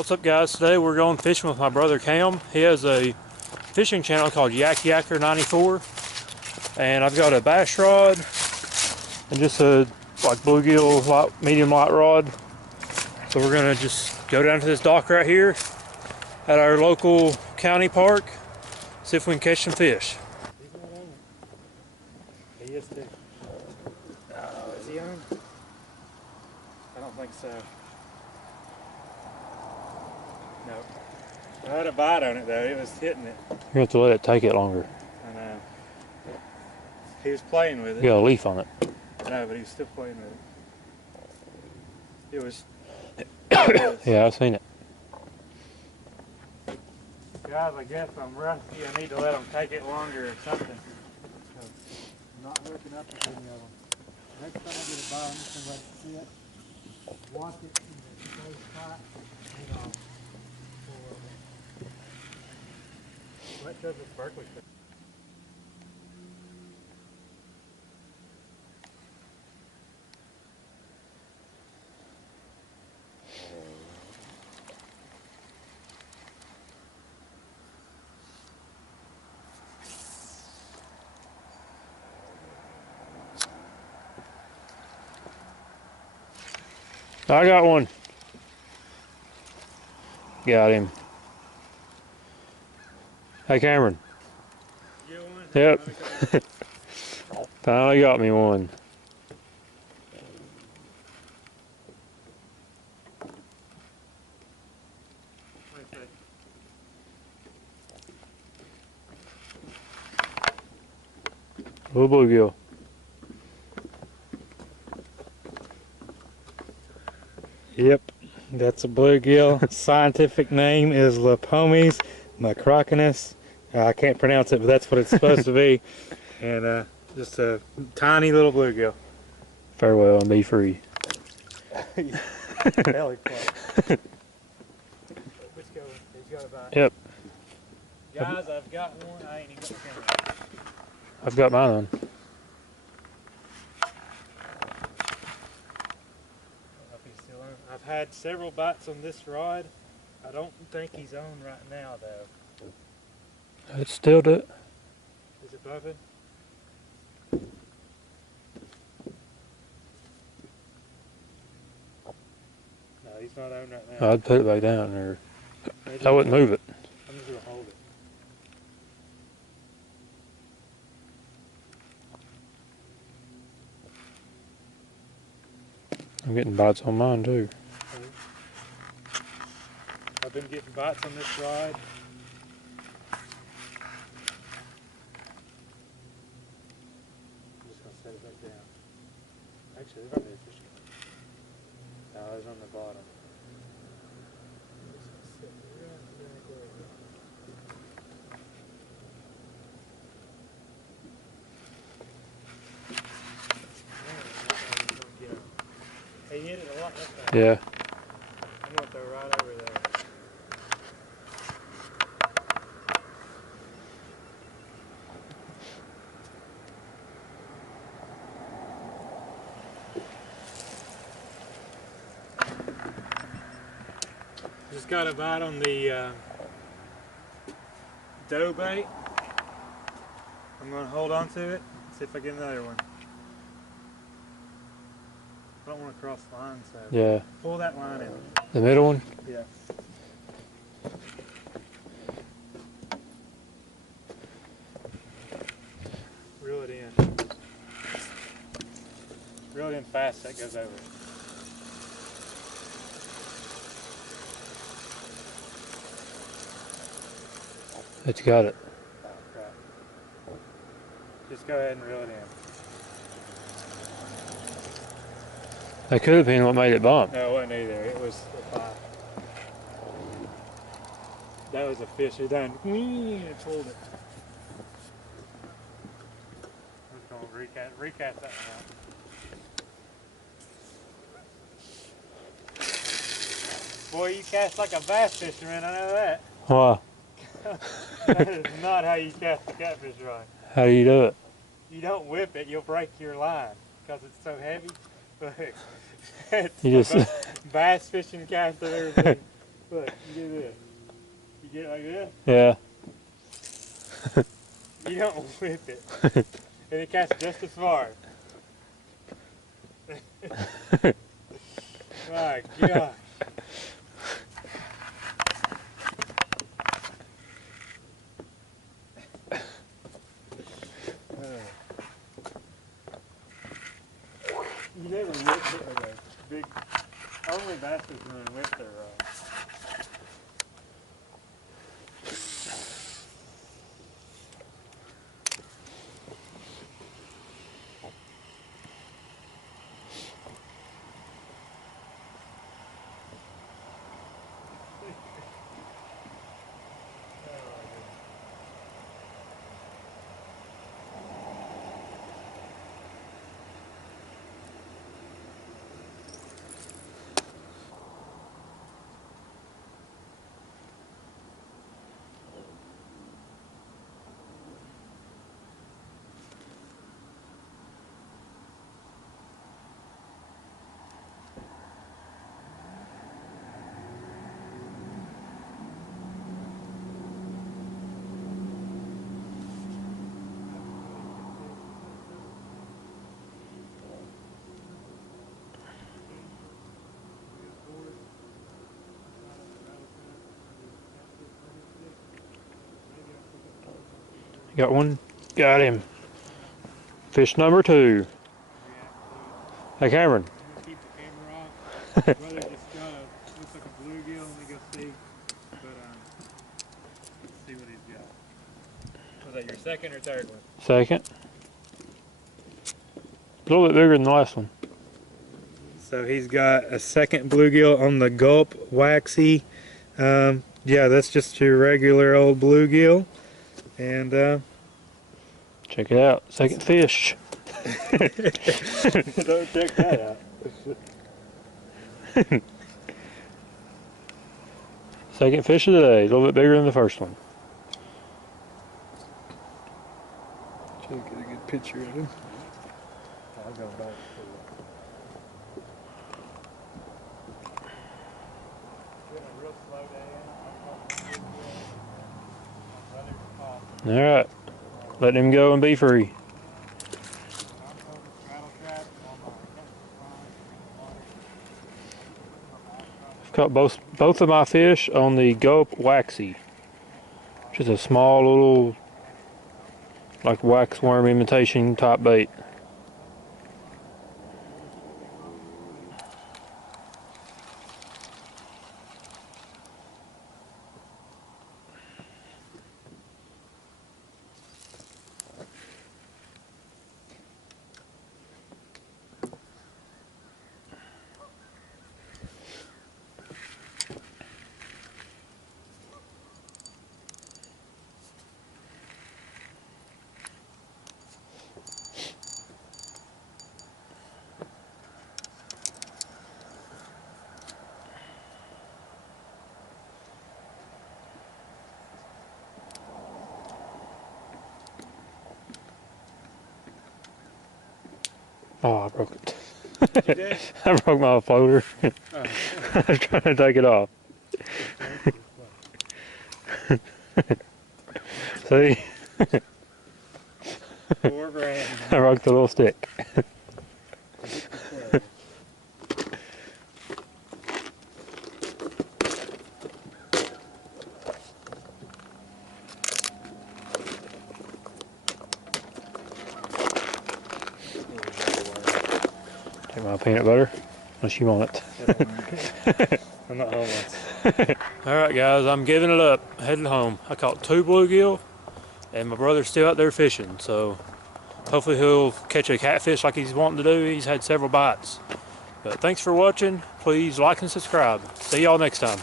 What's up, guys? Today we're going fishing with my brother Cam. He has a fishing channel called YakYakker94, and I've got a bass rod and just a bluegill light, medium light rod. So we're gonna just go down to this dock right here at our local county park, see if we can catch some fish. He's not on it. He is too. Is he on? I don't think so. No. I had a bite on it though. It was hitting it. You have to let it take it longer. I know. He was playing with it. You got a leaf on it. No, but he was still playing with it. It was. Yeah, I've seen it. Guys, I guess I'm rusty. I need to let them take it longer or something. I'm not hooking up with any of them. Next time I get a bite, I'm just going to let it sit, wash it in the close pot, and what does this Berkeley fish? I got one. Got him. Hey, Cameron. You get one? Yep. Finally got me one. Little bluegill. Yep, that's a bluegill. Scientific name is Lepomis macrocanus. I can't pronounce it, but that's what it's supposed to be. And just a tiny little bluegill. Farewell and be free. Belly plug. Yep. Guys, I've got one. I ain't even got my camera. I've got mine on. I've had several bites on this rod. I don't think he's on right now though. It's still it. Is it bumping? No, he's not on right now. I'd put it back down there. I wouldn't move it. I'm just gonna hold it. I'm getting bites on mine too. I've been getting bites on this rod. I'm just going to set it back down. Actually, there's not really a fish on it. No, it's on the bottom. He hit it a lot that time. Yeah. I'm going to throw right over there. Just got a bite on the dough bait. I'm going to hold on to it, see if I get another one. I don't want to cross the line, so Yeah. pull that line in. The middle one? Yeah. Reel it in. Reel it in fast, that goes over it. It's got it. Oh, crap. Just go ahead and reel it in. That could have been what made it bump. No, it wasn't either. It was a fly. That was a fish. It done. It pulled it. I'm just going to recast that one out. Boy, you cast like a bass fisherman. I know that. Why? That is not how you cast a catfish rod. How do you do it? You don't whip it. You'll break your line because it's so heavy. Look. You just bass fishing cast I've ever seen. Look. Yeah. You don't whip it. And it casts just as far. My gosh. You never whipped it with a big, only bass fishermen whip their rod. Got one. Got him. Fish number 2. Hey, Cameron. Keep the camera off. Brother just got looks like a bluegill. Let me go see. But let's see what he's got. Was that your second or third one? Second. A little bit bigger than the last one. So he's got a second bluegill on the Gulp Waxy. Yeah, that's just your regular old bluegill. And check it out. Second fish. don't check that out. Second fish of the day. A little bit bigger than the first one. Try to get a good picture of him. I'll go back. Alright. Let him go and be free. I've caught both of my fish on the Gulp Waxy, which is a small little like waxworm imitation type bait. Oh, I broke it. You did? I broke my floater. Oh. I was trying to take it off. See? $4 I broke the little stick. Take my peanut butter, unless you want it. I'm not homeless. Alright guys, I'm giving it up, heading home. I caught 2 bluegill, and my brother's still out there fishing, so hopefully he'll catch a catfish like he's wanting to do. He's had several bites. But thanks for watching. Please like and subscribe. See y'all next time.